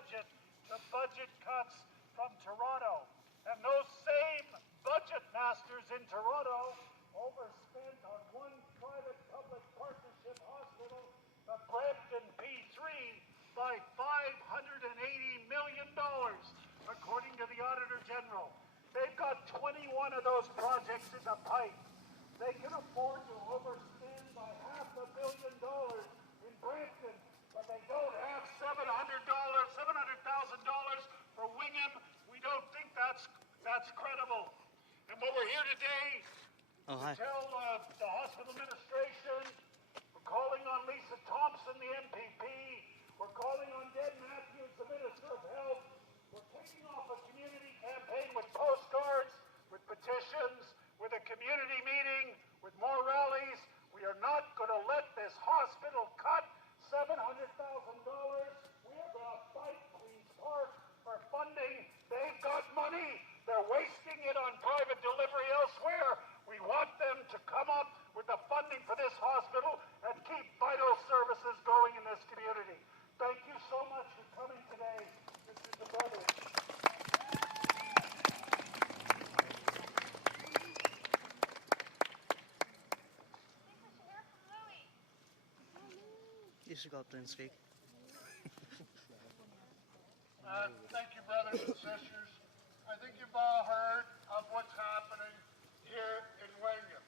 budget to budget cuts from Toronto. And those same budget masters in Toronto overspent on one private-public partnership hospital, the Brampton P3, by $580 million, according to the Auditor General. They've got 21 of those projects in the pipe. They can afford to overspend by $500 million in Brampton, but they don't have $700,000 for Wingham. We don't think that's credible. And what we're here today to tell the hospital administration, we're calling on Lisa Thompson, the MPP, we're calling on Deb Matthews, the Minister of Health. We're kicking off a community campaign with postcards, with petitions, with a community meeting, with more rallies. We are not going to let this hospital cut $700,000. We are going to fight Queen's Park for funding. They've got money. They're wasting it on private delivery elsewhere. We want them to come up with the funding for this hospital and keep vital services going in this community. Thank you so much for coming today. This is the brother. You should go up there and speak. Thank you, brothers and sisters. I think you've all heard of what's happening here in Wingham.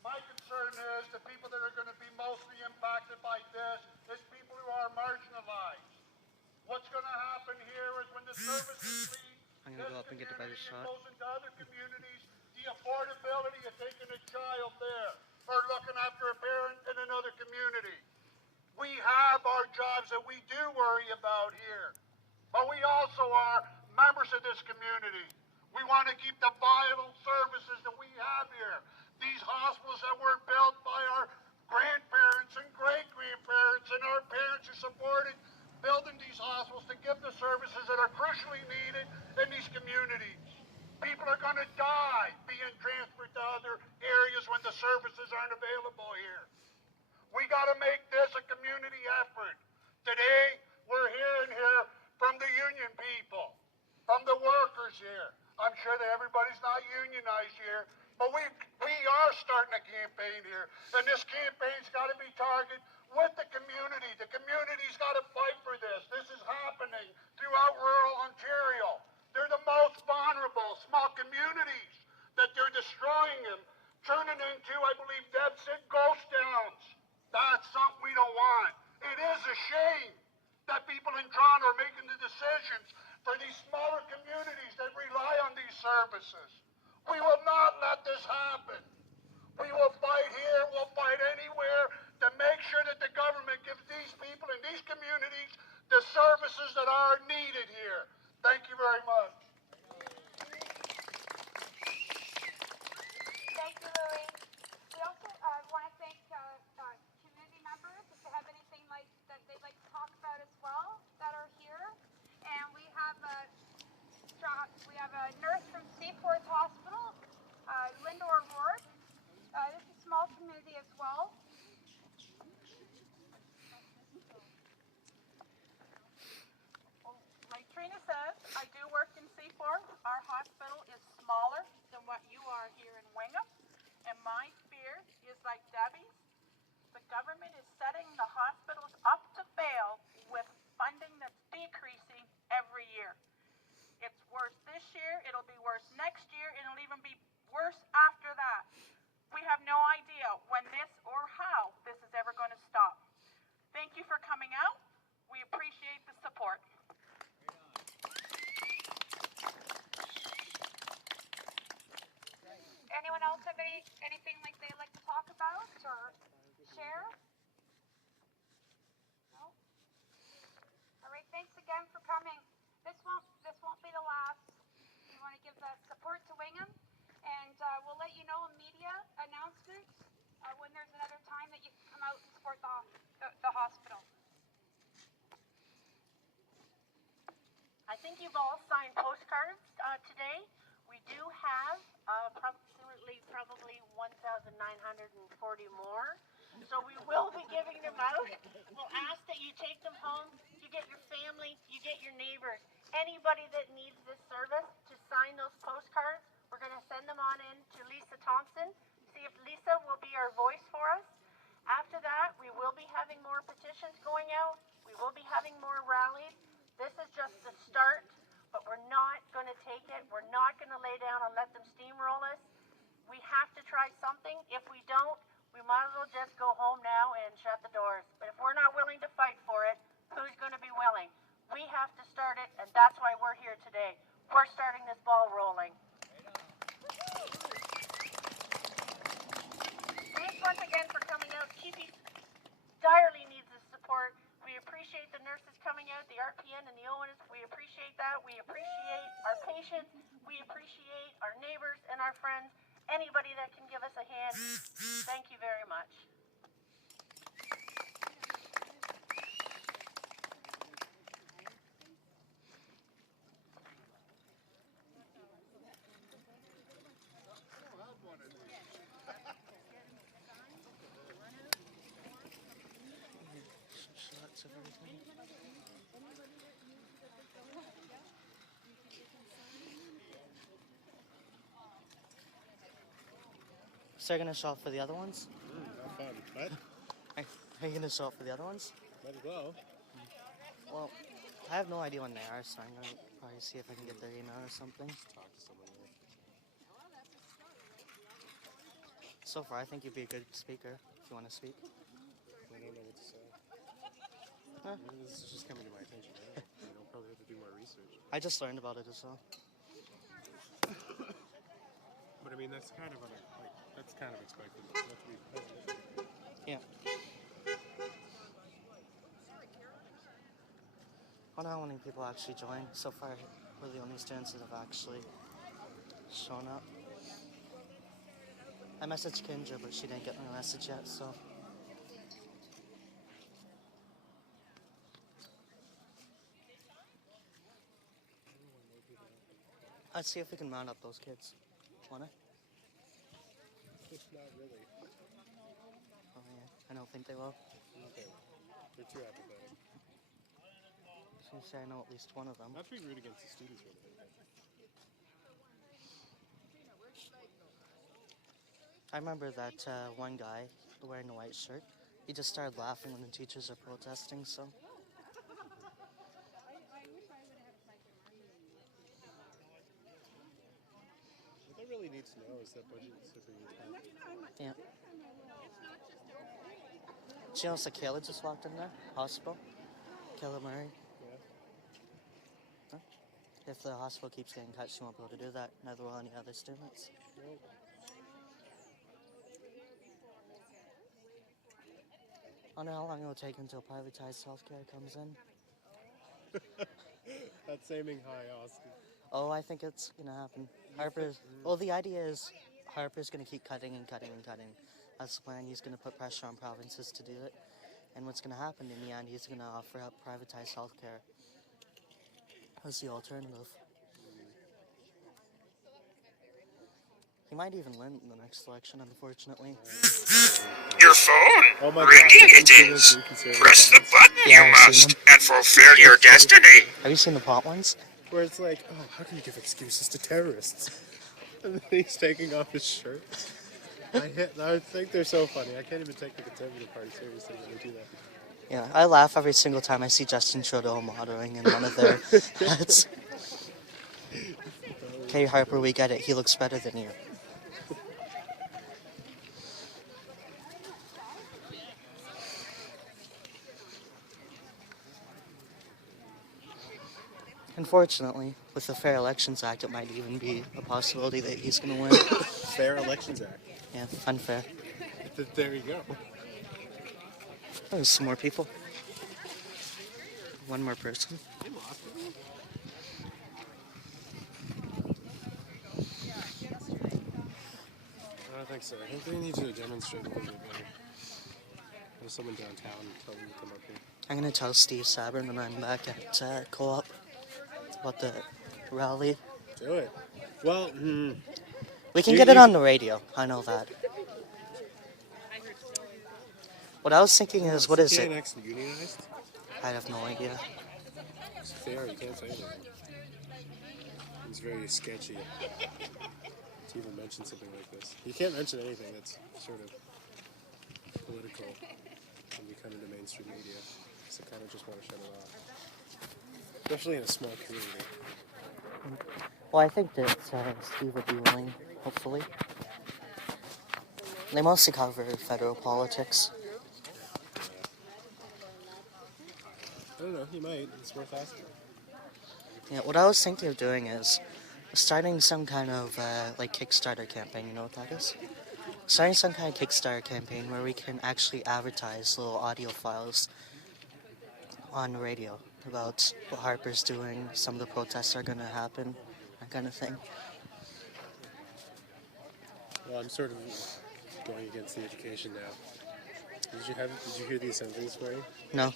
My concern is the people that are going to be mostly impacted by this is people who are marginalized. What's going to happen here is when the services leave I'm going to go up and get the better shot. goes into other communities, the affordability of taking a child there or looking after a parent in another community. We have our jobs that we do worry about here, but we also are members of this community. We want to keep the vital services that we have here. These hospitals that were built by our grandparents and great-grandparents and our parents who supported building these hospitals to give the services that are crucially needed in these communities. People are going to die being transferred to other areas when the services aren't available here. We got to make this a community effort. Today, we're hearing here from the union people, from the workers here. I'm sure that everybody's not unionized here, but we are starting a campaign here, and this campaign's got to be targeted with the community. The community's got to fight for this. This is happening throughout rural Ontario. They're the most vulnerable small communities that they're destroying them, turning into, I believe Deb said, ghost towns. That's something we don't want. It is a shame that people in Toronto are making the decisions for these smaller communities that rely on these services. We will not let this happen. We will fight here, we'll fight anywhere to make sure that the government gives these people in these communities the services that are needed here. Thank you very much. Thank you, Louis. We also want to thank community members if they have anything like that they'd like to talk about as well that are here. And we have a nurse from Seaforth Hospital, Lindor Ward. This is a small community as well. Like Trina says, I do work in Seaforth. Our hospital is smaller than what you are here in Wingham. And my fear is like Debbie's. The government is setting the hospitals up to fail with funding that's decreasing every year. It's worse this year, it'll be worse next year, and it'll even be worse after that. We have no idea when this or how this is ever going to stop. Thank you for coming out. We appreciate the support. Anyone else have anything like they'd like to talk about or share? No? All right, thanks again for coming. This won't be the last. We want to give that support to Wingham, and we'll let you know in media announcements when there's another time that you can come out and support the hospital. I think you've all signed postcards today. We do have approximately probably 1,940 more. So we will be giving them out. We'll ask that you take them home. You get your family, you get your neighbors. Anybody that needs this service to sign those postcards, we're going to send them on in to Lisa Thompson. See if Lisa will be our voice for us. After that, we will be having more petitions going out. We will be having more rallies. This is just the start, but we're not going to take it. We're not going to lay down and let them steamroll us. We have to try something. If we don't, we might as well just go home now and shut the doors. But if we're not willing to fight for it, who's going to be willing? We have to start it, and that's why we're here today. We're starting this ball rolling. Thanks once again for coming out. TP direly needs the support. We appreciate the nurses coming out, the RPN and the ONS. We appreciate that. We appreciate our patients. We appreciate our neighbors and our friends. Anybody that can give us a hand, thank you very much. Shots of everything. So you're gonna show up for the other ones? Have fun. What? Are you gonna show up for the other ones? Might as well. Well, I have no idea when they are, so I'm gonna probably see if I can get their email or something. Talk to someone there. So far, I think you'd be a good speaker if you want to speak. I don't know what to say. Huh? I mean, this is just coming to my attention now. I'll probably have to do more research. I just learned about it as well. But I mean, that's kind of that's kind of expected. You have to be positive. Yeah. I don't know how many people actually joined. So far, we're the only students that have actually shown up. I messaged Kendra, but she didn't get my message yet, so. Let's see if we can round up those kids. Wanna? Not really. Oh yeah, I don't think they will. Okay. They're too apathetic. So you say I know at least one of them. Not to be rude against the students or anything. I remember that one guy wearing a white shirt. He just started laughing when the teachers are protesting, so. What they really need to know is that budget is super huge. Yeah. Do you know Kayla just walked in there? Hospital? Kayla Murray? Yeah. Huh? If the hospital keeps getting cut, she won't be able to do that. Neither will any other students. Nope. I wonder how long it'll take until privatized healthcare comes in. That's aiming high, Austin. Oh, I think it's gonna happen. Well, the idea is Harper's gonna keep cutting and cutting and cutting. That's the plan. He's gonna put pressure on provinces to do it. And what's gonna happen in the end, he's gonna offer up privatized healthcare as the alternative. He might even win the next election, unfortunately. Your phone Oh my ringing God. it is. Press the button Yeah, you I've seen must and fulfill your destiny. Have you seen the pot ones? Where it's like, oh, how can you give excuses to terrorists? And then he's taking off his shirt. I think they're so funny. I can't even take the Conservative Party seriously when they do that. Yeah, I laugh every single time I see Justin Trudeau modeling in one of their hats. Okay, Harper, we get it. He looks better than you. Unfortunately, with the Fair Elections Act, it might even be a possibility that he's going to win. Fair Elections Act. Yeah, unfair. There you go. Oh, there's some more people. One more person. I don't think so. I think they need to demonstrate a little bit better. There's someone downtown and tell them to come up here. I'm going to tell Steve Sabrin when I'm back at Co-op about the rally. Do it. Well, We can get it on the radio. I know that. What I was thinking is, what is it? CKNX unionized? I have no idea. If they are, you can't say anything. It's very sketchy to even mention something like this. You can't mention anything that's sort of political when you come into mainstream media. So I kind of just want to shut it off. Especially in a small community. Well, I think that Steve would be willing, hopefully. They mostly cover federal politics. I don't know, he might. It's worth asking. Yeah, what I was thinking of doing is starting some kind of like Kickstarter campaign. You know what that is? Starting some kind of Kickstarter campaign where we can actually advertise little audio files on the radio about what Harper's doing, some of the protests are going to happen, that kind of thing. Well, I'm sort of going against the education now. Did you hear the assembly this morning? No.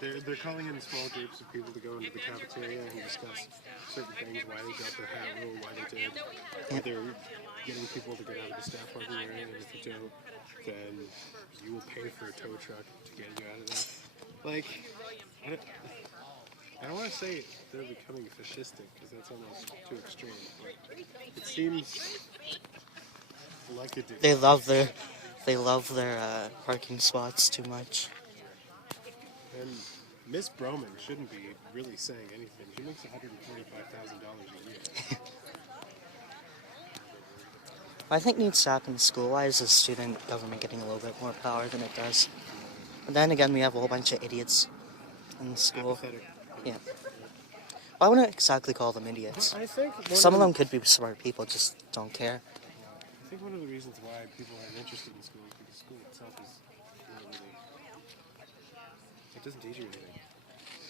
They're calling in small groups of people to go into the cafeteria and discuss certain things, why they got the hat rule, why they did. Yep. They're getting people to get out of the staff parking area, and if you don't, then you will pay for a tow truck to get you out of there. Like, I don't want to say they're becoming fascistic, because that's almost too extreme, but it seems like it did. They love their parking spots too much. And Miss Broman shouldn't be really saying anything. She makes $145,000 a year. I think needs to happen school-wise is student government getting a little bit more power than it does. But then again, we have a whole bunch of idiots in school. Apathetic. Yeah. I wouldn't exactly call them idiots. I think Some of them could be smart people, just don't care. I think one of the reasons why people aren't interested in school is because school itself is not really. It doesn't teach you anything.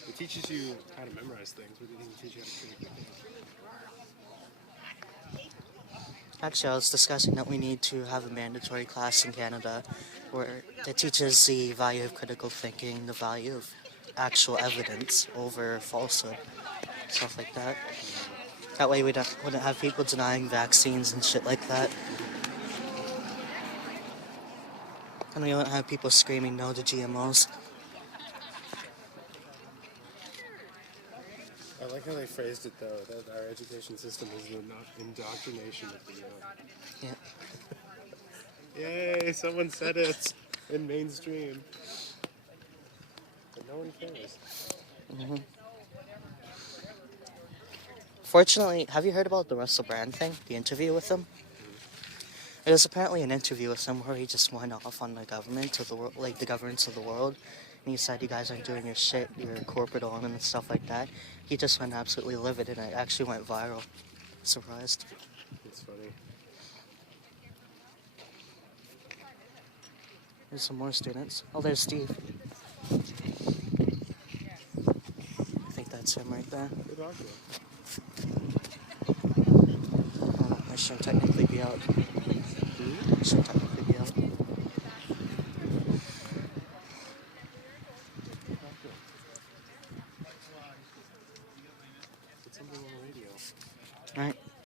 It teaches you how to memorize things, but it doesn't teach you how to critically think. Actually, I was discussing that we need to have a mandatory class in Canada where it teaches the value of critical thinking, the value of actual evidence over falsehood, stuff like that. That way we wouldn't have people denying vaccines and shit like that. And we wouldn't have people screaming no to GMOs. I like how they phrased it though, that our education system is the indoctrination of the young. Yeah. Yay, someone said it in mainstream. But no one cares. Mm-hmm. Fortunately, have you heard about the Russell Brand thing? The interview with him? It was apparently an interview with him where he just went off on the government of the world, like the governments of the world, and he said, "You guys aren't doing your shit. You're corporate owned and stuff like that." He just went absolutely livid, and it actually went viral. Surprised. It's funny. There's some more students. Oh, there's Steve. I think that's him right there. Good talk to him. Oh, I shouldn't technically be out. I shouldn't